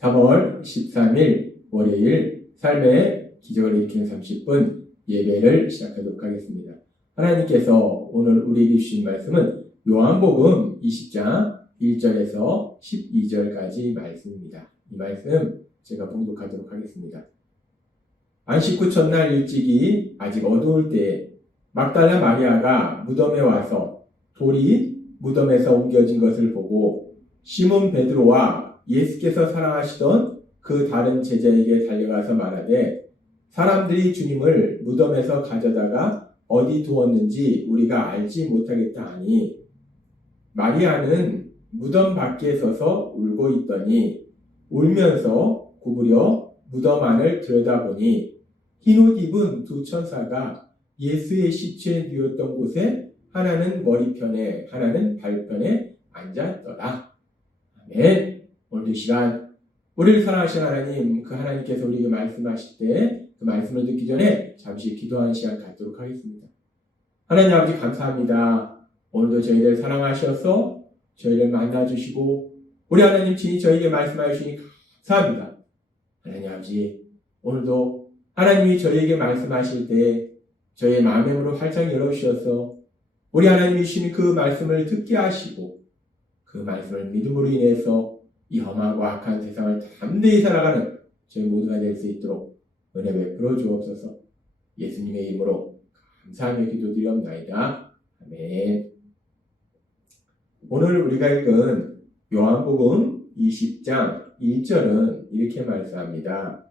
3월 13일 월요일 삶의 기적을 일으키는 30분 예배를 시작하도록 하겠습니다. 하나님께서 오늘 우리에게 주신 말씀은 요한복음 20장 1절에서 12절까지 말씀입니다. 이 말씀 제가 봉독하도록 하겠습니다. 안식 후 첫날 일찍이 아직 어두울 때에 막달라 마리아가 무덤에 와서 돌이 무덤에서 옮겨진 것을 보고 시몬 베드로와 예수께서 사랑하시던 그 다른 제자에게 달려가서 말하되 사람들이 주님을 무덤에서 가져다가 어디 두었는지 우리가 알지 못하겠다 하니 마리아는 무덤 밖에 서서 울고 있더니 울면서 구부려 무덤 안을 들여다보니 흰옷 입은 두 천사가 예수의 시체에 누웠던 곳에 하나는 머리편에 하나는 발편에 앉았더라. 아멘. 오늘 이 시간 우리를 사랑하신 하나님, 그 하나님께서 우리에게 말씀하실 때 그 말씀을 듣기 전에 잠시 기도하는 시간 갖도록 하겠습니다. 하나님 아버지 감사합니다. 오늘도 저희를 사랑하셔서 저희를 만나주시고 우리 하나님 친히 저희에게 말씀하여 주시니 감사합니다. 하나님 아버지 오늘도 하나님이 저희에게 말씀하실 때 저희의 마음의 문을 활짝 열어주셔서 우리 하나님이 주시는 그 말씀을 듣게 하시고 그 말씀을 믿음으로 인해서 이 험하고 악한 세상을 담대히 살아가는 저희 모두가 될 수 있도록 은혜 베풀어 주옵소서. 예수님의 이름으로 감사하며 기도드리옵나이다. 아멘. 오늘 우리가 읽은 요한복음 20장 1절은 이렇게 말씀합니다.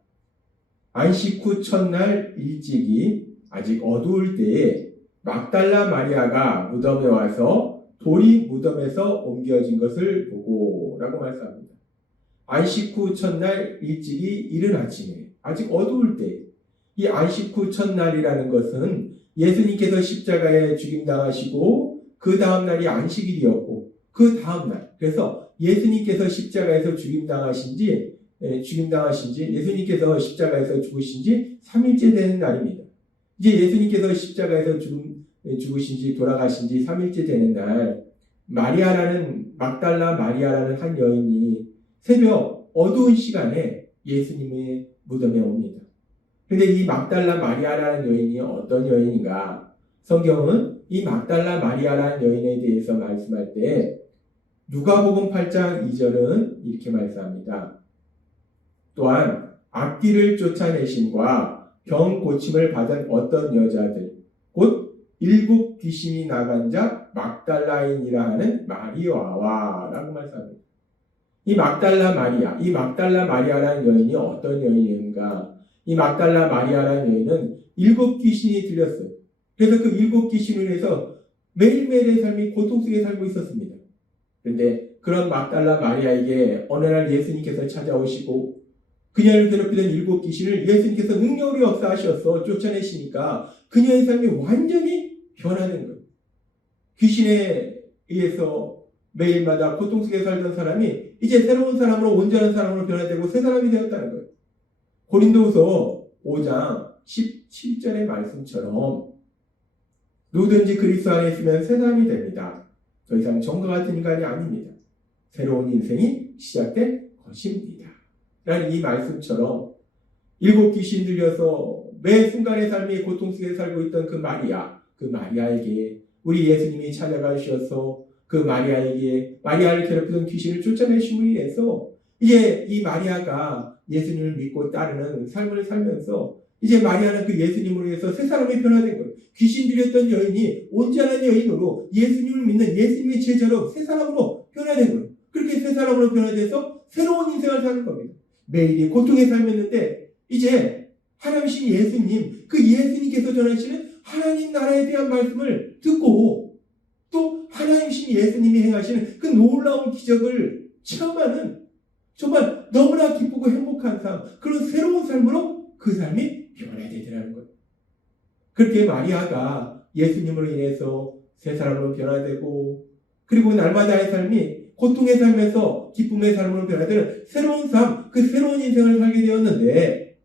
안식 후 첫날 일찍이 아직 어두울 때에 막달라 마리아가 무덤에 와서 돌이 무덤에서 옮겨진 것을 보고 라고 말씀합니다. 안식 후 첫날 일찍이 이른 아침에 아직 어두울 때, 이 안식 후 첫날이라는 것은 예수님께서 십자가에 죽임당하시고 그 다음날이 안식일이었고 그 다음날, 그래서 예수님께서 십자가에서 죽임당하신 지 예수님께서 십자가에서 죽으신 지 3일째 되는 날입니다. 이제 예수님께서 십자가에서 죽으신 지 돌아가신 지 3일째 되는 날, 막달라 마리아라는 한 여인이 새벽 어두운 시간에 예수님의 무덤에 옵니다. 그런데 이 막달라 마리아라는 여인이 어떤 여인인가? 성경은 이 막달라 마리아라는 여인에 대해서 말씀할 때 누가복음 8장 2절은 이렇게 말씀합니다. 또한 악귀를 쫓아내심과 병 고침을 받은 어떤 여자들, 곧 7 귀신이 나간 자 막달라인이라 하는 마리아와 라고 말씀합니다. 이 막달라 마리아라는 여인이 어떤 여인인가? 이 막달라 마리아라는 여인은 7 귀신이 들렸어요. 그래서 그 7 귀신을 해서 매일매일의 삶이 고통 속에 살고 있었습니다. 그런데 그런 막달라 마리아에게 어느 날 예수님께서 찾아오시고 그녀를 괴롭히던 7 귀신을 예수님께서 능력으로 역사하셔서 쫓아내시니까 그녀의 삶이 완전히 변화된 거예요. 귀신에 의해서 매일마다 고통 속에 살던 사람이 이제 새로운 사람으로, 온전한 사람으로 변화되고 새 사람이 되었다는 거예요. 고린도후서 5장 17절의 말씀처럼 누구든지 그리스도 안에 있으면 새 사람이 됩니다. 더 이상 전과 같은 인간이 아닙니다. 새로운 인생이 시작된 것입니다. 라는 이 말씀처럼 7 귀신 들려서 매 순간의 삶이 고통 속에 살고 있던 그 마리아에게 우리 예수님이 찾아가 주셔서 그 마리아를 괴롭히던 귀신을 쫓아내심으로 인해서 이제 이 마리아가 예수님을 믿고 따르는 삶을 살면서 이제 마리아는 그 예수님으로 해서 새 사람이 변화된 거예요. 귀신 들였던 여인이 온전한 여인으로 예수님을 믿는 예수님의 제자로 새 사람으로 변화된 거예요. 그렇게 새 사람으로 변화돼서 새로운 인생을 사는 겁니다. 매일이 고통에 살면는데 이제 하나님이신 예수님, 그 예수님께서 전하시는 하나님 나라에 대한 말씀을 듣고 또 하나님이신 예수님이 행하시는 그 놀라운 기적을 체험하는 정말 너무나 기쁘고 행복한 삶, 그런 새로운 삶으로 그 삶이 변화되더라는 거예요. 그렇게 마리아가 예수님으로 인해서 새 사람으로 변화되고 그리고 날마다의 삶이 고통의 삶에서 기쁨의 삶으로 변화되는 새로운 삶, 그 새로운 인생을 살게 되었는데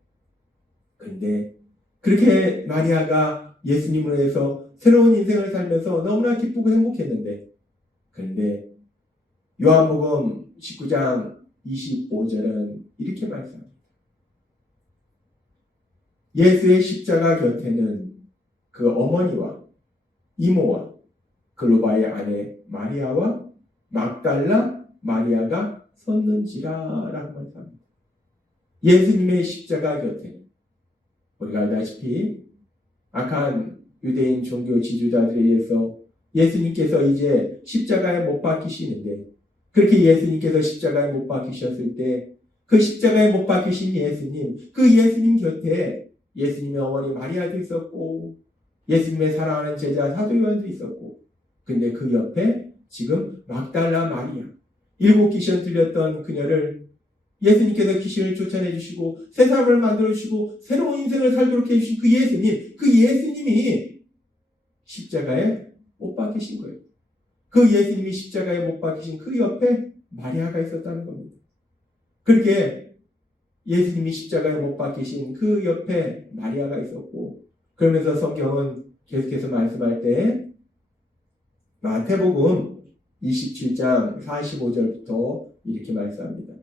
그런데 그렇게 마리아가 예수님으로 해서 새로운 인생을 살면서 너무나 기쁘고 행복했는데 그런데 요한복음 19장 25절은 이렇게 말씀합니다. 예수의 십자가 곁에는 그 어머니와 이모와 글로바의 아내 마리아와 막달라 마리아가 섰는지라 라고 말씀합니다. 예수님의 십자가 곁에 우리가 알다시피 악한 유대인 종교 지주자들에 의해서 예수님께서 이제 십자가에 못 박히시는데, 그렇게 예수님께서 십자가에 못 박히셨을 때 그 십자가에 못 박히신 예수님, 그 예수님 곁에 예수님의 어머니 마리아도 있었고 예수님의 사랑하는 제자 사도 요한도 있었고, 근데 그 옆에 지금 막달라 마리아, 7 귀신 들렸던 그녀를 예수님께서 귀신을 쫓아내 주시고 새 사람을 만들어 주시고 새로운 인생을 살도록 해주신 그 예수님, 그 예수님이 십자가에 못 박히신 거예요. 그 예수님이 십자가에 못 박히신 그 옆에 마리아가 있었다는 겁니다. 그렇게 예수님이 십자가에 못 박히신 그 옆에 마리아가 있었고, 그러면서 성경은 계속해서 말씀할 때 마태복음 27장 45절부터 이렇게 말씀합니다.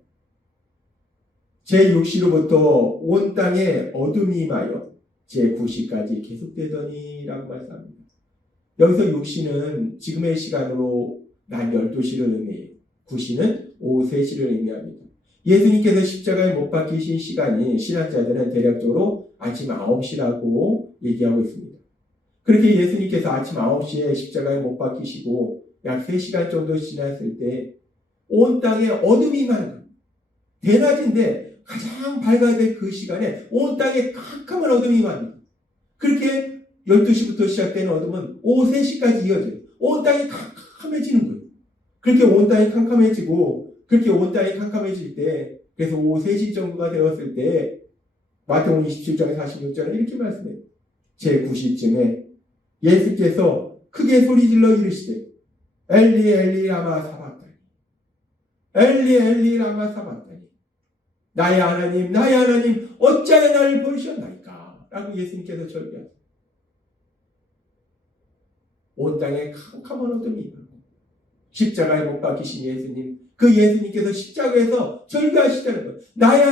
제6시로부터 온 땅에 어둠이 임하여 제9시까지 계속되더니 라고 말씀합니다. 여기서 6시는 지금의 시간으로 낮 12시를 의미해요. 9시는 오후 3시를 의미합니다. 예수님께서 십자가에 못 박히신 시간이 신학자들은 대략적으로 아침 9시라고 얘기하고 있습니다. 그렇게 예수님께서 아침 9시에 십자가에 못 박히시고 약 3시간 정도 지났을 때 온 땅에 어둠이 임하는 거예요. 대낮인데 가장 밝아야 될 그 시간에 온 땅에 캄캄한 어둠이 임합니다. 그렇게 12시부터 시작되는 어둠은 오후 3시까지 이어져요. 온 땅이 캄캄해지는 거예요. 그렇게 온 땅이 캄캄해지고, 그렇게 온 땅이 캄캄해질 때, 그래서 오후 3시 정도가 되었을 때 마태복음 27장 46절에 이렇게 말씀해요. 제9시쯤에 예수께서 크게 소리질러 이르시되 엘리 엘리 라마 사박다니, 엘리 엘리 라마 사박다니, 나의 하나님 나의 하나님 어찌하여 나를 버리셨나이까 라고 예수님께서 절규하셨어요. 온 땅에 캄캄한 어둠이 임하고 십자가에 못 박히신 예수님, 그 예수님께서 십자가에서 절규하시다는 거예요. 나의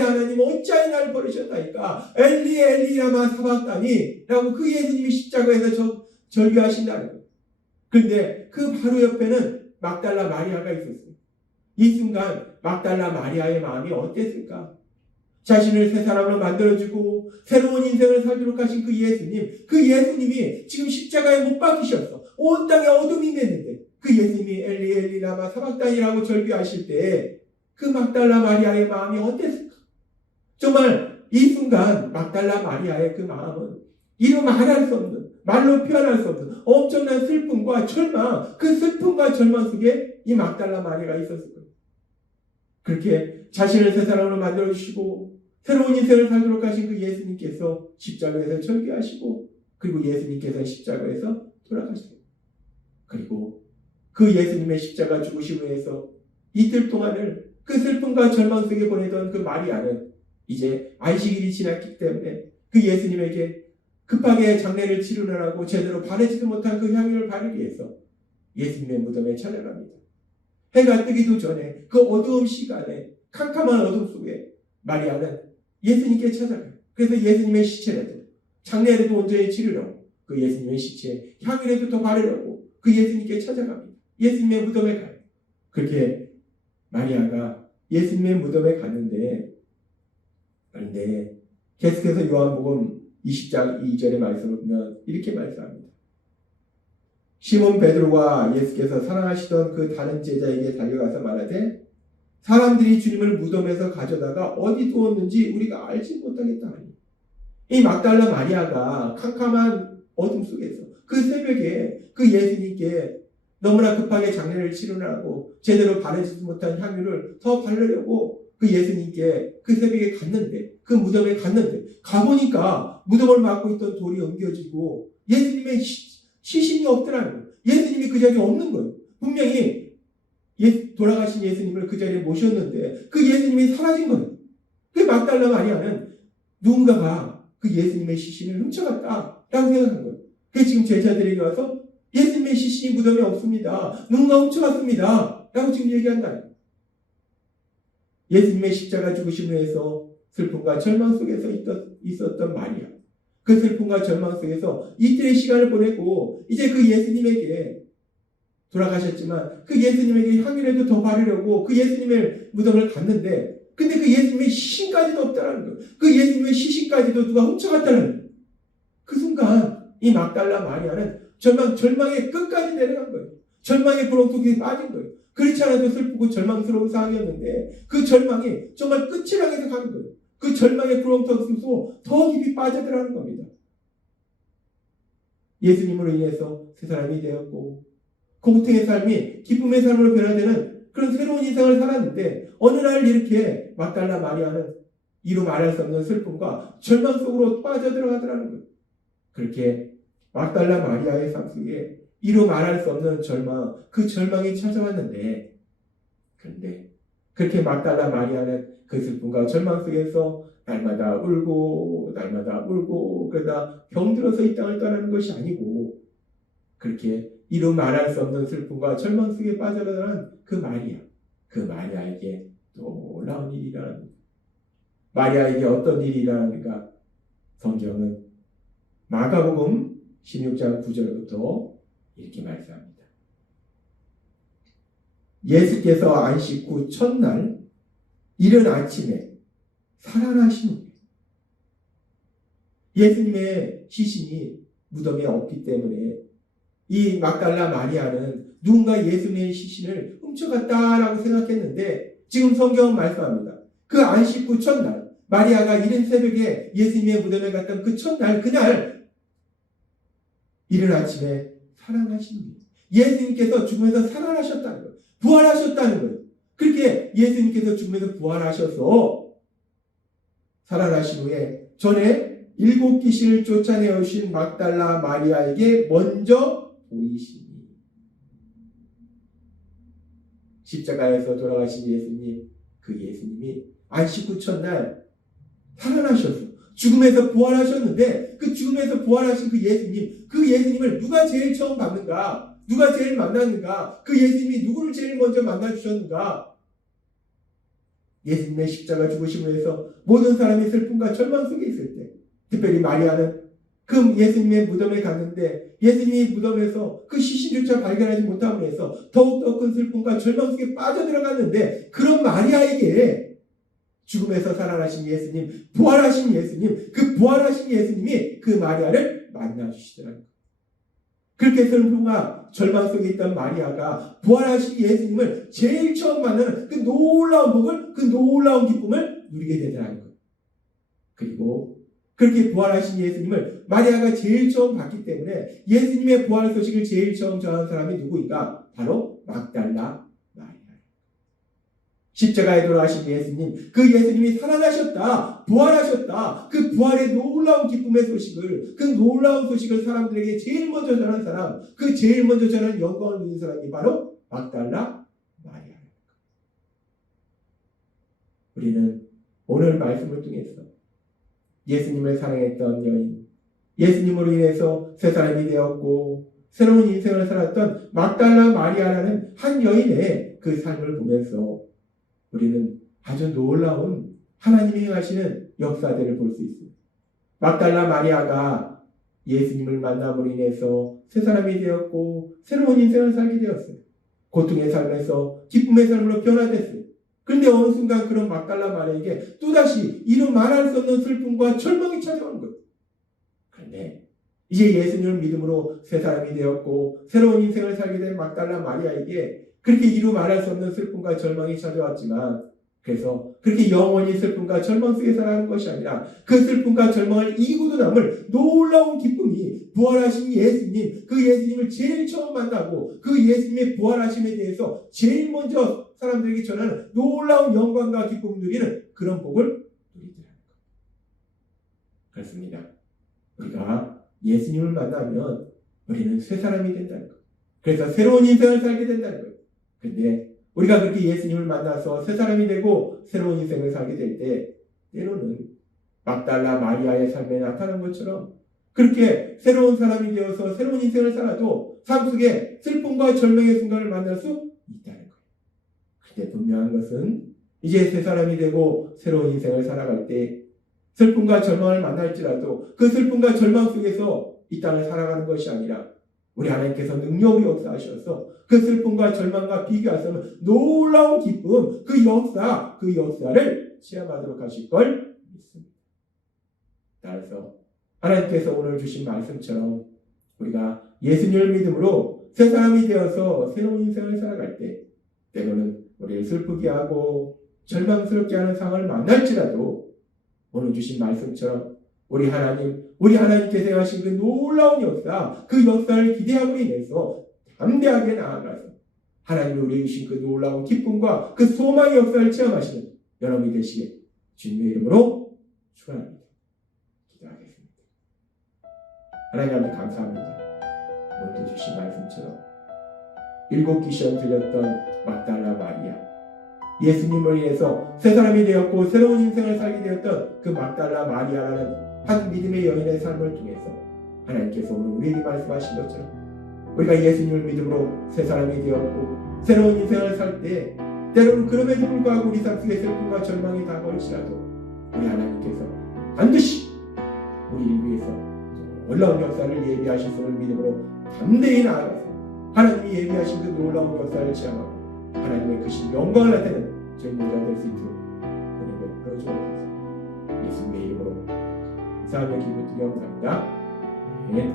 하나님 어찌하여 나를 버리셨나이까, 엘리 엘리 라마 사박다니 라고 그 예수님이 십자가에서 절규하신다는 거예요. 그런데 그 바로 옆에는 막달라 마리아가 있었어요. 이 순간 막달라 마리아의 마음이 어땠을까? 자신을 새 사람으로 만들어주고 새로운 인생을 살도록 하신 그 예수님, 그 예수님이 지금 십자가에 못 박히셨어. 온 땅에 어둠이 임했는데 그 예수님이 엘리 엘리 라마 사박다니라고 절규하실 때 그 막달라 마리아의 마음이 어땠을까? 정말 이 순간 막달라 마리아의 그 마음은 이루 말할 수 없는, 말로 표현할 수 없는 엄청난 슬픔과 절망, 그 슬픔과 절망 속에 이 막달라 마리아가 있었을 거예요. 그렇게 자신을 새 사람으로 만들어주시고 새로운 인생을 살도록 하신 그 예수님께서 십자가에서 절규하시고, 그리고 예수님께서 십자가에서 돌아가셨어요. 그리고 그 예수님의 십자가 죽으심에 의해서 이틀 동안을 그 슬픔과 절망 속에 보내던 그 마리아는 이제 안식일이 지났기 때문에 그 예수님에게 급하게 장례를 치르느라고 제대로 바르지도 못한 그 향유를 바르기 위해서 예수님의 무덤에 찾아갑니다. 해가 뜨기도 전에 그 어두운 시간에 캄캄한 어둠 속에 마리아는 예수님께 찾아가요. 그래서 예수님의 시체라도 장례라도 온전히 치르려고 그 예수님의 시체에 향유라도 더 바르려고 그 예수님께 찾아갑니다. 예수님의 무덤에 가요. 그렇게 마리아가 예수님의 무덤에 갔는데, 그런데 계속해서 요한복음 20장 2절의 말씀을 보면 이렇게 말씀합니다. 시몬 베드로와 예수께서 사랑하시던 그 다른 제자에게 달려가서 말하되 사람들이 주님을 무덤에서 가져다가 어디 두었는지 우리가 알지 못하겠다 하니, 이 막달라 마리아가 캄캄한 어둠 속에서 그 새벽에 그 예수님께 너무나 급하게 장례를 치르느라고 제대로 바르지 못한 향유를 더 바르려고 그 예수님께 그 새벽에 갔는데, 그 무덤에 갔는데 가보니까 무덤을 막고 있던 돌이 옮겨지고 예수님의 시신이 없더라는 거예요. 예수님이 그 자리에 없는 거예요. 분명히 돌아가신 예수님을 그 자리에 모셨는데 그 예수님이 사라진 거예요. 그 막달라 마리아는 누군가가 그 예수님의 시신을 훔쳐갔다라고 생각한 거예요. 그래서 지금 제자들에게 와서 예수님의 시신이 무덤에 없습니다, 누군가 훔쳐갔습니다 라고 지금 얘기한다. 예수님의 십자가 죽으심을 위해서 슬픔과 절망 속에서 있었던 마리아. 그 슬픔과 절망 속에서 이틀의 시간을 보내고 이제 그 예수님에게 돌아가셨지만 그 예수님에게 향유라도 더 바르려고 그 예수님의 무덤을 갔는데 근데 그 예수님의 시신까지도 없다는 거예요. 그 예수님의 시신까지도 누가 훔쳐갔다는 거예요. 그 순간 이 막달라 마리아는 절망의 끝까지 내려간 거예요. 절망의 구렁 속에 빠진 거예요. 그렇지 않아도 슬프고 절망스러운 상황이었는데 그 절망이 정말 끝을 향해서 가는 거예요. 그 절망의 구렁텅 속으로 더 깊이 빠져들어가는 겁니다. 예수님으로 인해서 새 사람이 되었고 고통의 삶이 기쁨의 삶으로 변화되는 그런 새로운 인생을 살았는데 어느 날 이렇게 막달라 마리아는 이루 말할 수 없는 슬픔과 절망 속으로 빠져들어가더라는 거예요. 그렇게 막달라 마리아의 삶 속에 이루 말할 수 없는 절망, 그 절망이 찾아왔는데 그런데 그렇게 막달라 마리아는 그 슬픔과 절망 속에서 날마다 울고 그러다 병들어서 이 땅을 떠나는 것이 아니고 그렇게 이루 말할 수 없는 슬픔과 절망 속에 빠져들어간 그 마리아에게 놀라운 일이 일어납니다. 마리아에게 어떤 일이 일어납니까? 성경은 마가복음 16장 9절부터 이렇게 말씀합니다. 예수께서 안식 후 첫날 이른 아침에 살아나시는 예수님의 시신이 무덤에 없기 때문에 이 막달라 마리아는 누군가 예수님의 시신을 훔쳐갔다라고 생각했는데 지금 성경은 말씀합니다. 그 안식 후 첫날 마리아가 이른 새벽에 예수님의 무덤에 갔던 그 첫날 그날 이른 아침에 살아나신 거예요. 예수님께서 죽음에서 살아나셨다는 거예요. 부활하셨다는 거예요. 그렇게 예수님께서 죽음에서 부활하셔서 살아나신 후에 전에 7 귀신을 쫓아내오신 막달라 마리아에게 먼저 보이시니 십자가에서 돌아가신 예수님, 그 예수님이 안식 후 첫날 살아나셔서 죽음에서 부활하셨는데 그 죽음에서 부활하신 그 예수님을 누가 제일 처음 봤는가? 누가 제일 만났는가? 그 예수님이 누구를 제일 먼저 만나주셨는가? 예수님의 십자가 죽으심을 위해서 모든 사람이 슬픔과 절망 속에 있을 때 특별히 마리아는 그 예수님의 무덤에 갔는데 예수님이 무덤에서 그 시신조차 발견하지 못함으로 해서 더욱더 큰 슬픔과 절망 속에 빠져들어갔는데 그런 마리아에게 죽음에서 살아나신 예수님, 부활하신 예수님, 그 부활하신 예수님이 그 마리아를 만나주시더라고요. 그렇게 슬픔과 절망 속에 있던 마리아가 부활하신 예수님을 제일 처음 만나는 그 놀라운 복을, 그 놀라운 기쁨을 누리게 되더라는 거예요. 그리고 그렇게 부활하신 예수님을 마리아가 제일 처음 봤기 때문에 예수님의 부활 소식을 제일 처음 전한 사람이 누구인가? 바로 막달라 마리아. 십자가에 돌아가신 예수님, 그 예수님이 살아나셨다, 부활하셨다, 그 부활의 놀라운 기쁨의 소식을, 그 놀라운 소식을 사람들에게 제일 먼저 전한 사람, 그 제일 먼저 전한 영광을 누린 사람이 바로 막달라 마리아. 우리는 오늘 말씀을 통해서 예수님을 사랑했던 여인, 예수님으로 인해서 새 사람이 되었고 새로운 인생을 살았던 막달라 마리아라는 한 여인의 그 삶을 보면서 우리는 아주 놀라운 하나님이 행하시는 역사들을 볼 수 있습니다. 막달라 마리아가 예수님을 만남으로 인해서 새 사람이 되었고 새로운 인생을 살게 되었어요. 고통의 삶에서 기쁨의 삶으로 변화됐어요. 그런데 어느 순간 그런 막달라 마리아에게 또다시 이루 말할 수 없는 슬픔과 절망이 찾아오는 거예요. 그런데 이제 예수님을 믿음으로 새 사람이 되었고 새로운 인생을 살게 된 막달라 마리아에게 그렇게 이루 말할 수 없는 슬픔과 절망이 찾아왔지만 그래서 그렇게 영원히 슬픔과 절망 속에 살아가는 것이 아니라 그 슬픔과 절망을 이기고도 남을 놀라운 기쁨이 부활하신 예수님, 그 예수님을 제일 처음 만나고 그 예수님의 부활하심에 대해서 제일 먼저 사람들에게 전하는 놀라운 영광과 기쁨을 누리는 그런 복을 누리더라는 것. 그렇습니다. 우리가 예수님을 만나면 우리는 새 사람이 된다는 것. 그래서 새로운 인생을 살게 된다는 거예요. 그런데 우리가 그렇게 예수님을 만나서 새 사람이 되고 새로운 인생을 살게 될 때 때로는 막달라 마리아의 삶에 나타난 것처럼 그렇게 새로운 사람이 되어서 새로운 인생을 살아도 삶 속에 슬픔과 절망의 순간을 만날 수 있다는 거예요. 그런데 분명한 것은 이제 새 사람이 되고 새로운 인생을 살아갈 때 슬픔과 절망을 만날지라도 그 슬픔과 절망 속에서 이 땅을 살아가는 것이 아니라 우리 하나님께서 능력으로 역사하셔서 그 슬픔과 절망과 비교하서는 놀라운 기쁨, 그 역사를 체험하도록 하실 걸 믿습니다. 따라서 하나님께서 오늘 주신 말씀처럼 우리가 예수님을 믿음으로 새 사람이 되어서 새로운 인생을 살아갈 때 때로는 우리를 슬프게 하고 절망스럽게 하는 상황을 만날지라도 오늘 주신 말씀처럼 우리 하나님께서 하신 그 놀라운 역사, 그 역사를 기대함으로 인해서 담대하게 나아가서 하나님이 우리에게 주신 그 놀라운 기쁨과 그 소망의 역사를 체험하시는 여러분이 되시길 주님의 이름으로 축원합니다. 기도하겠습니다. 하나님 아버지 감사합니다. 오늘 주신 말씀처럼 7 귀신 들렸던 막달라 마리아, 예수님을 위해서 새 사람이 되었고 새로운 인생을 살게 되었던 그 막달라 마리아라는 한 믿음의 여인의 삶을 통해서 하나님께서 오늘 우리에게 말씀하신 것처럼 우리가 예수님을 믿음으로 새 사람이 되었고 새로운 인생을 살 때 때로는 그럼에도 불구하고 우리 삶 속에 슬픔과 절망이 다가올지라도 우리 하나님께서 반드시 우리를 위해서 놀라운 역사를 예비하실 것을 믿음으로 담대히 나아가서 하나님이 예비하신 그 놀라운 역사를 체험하고 하나님의 크신 영광을 나타내는 저희 모두가 될 수 있도록 은혜를 풀어주옵소서. 예수님의 이름으로 감사하며 기쁘게 감사합니다. 네.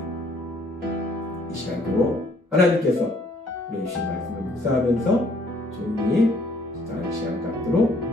이 시간도 하나님께서 우리 주신 말씀을 묵상하면서 조용히 기도하는 시간 갖도록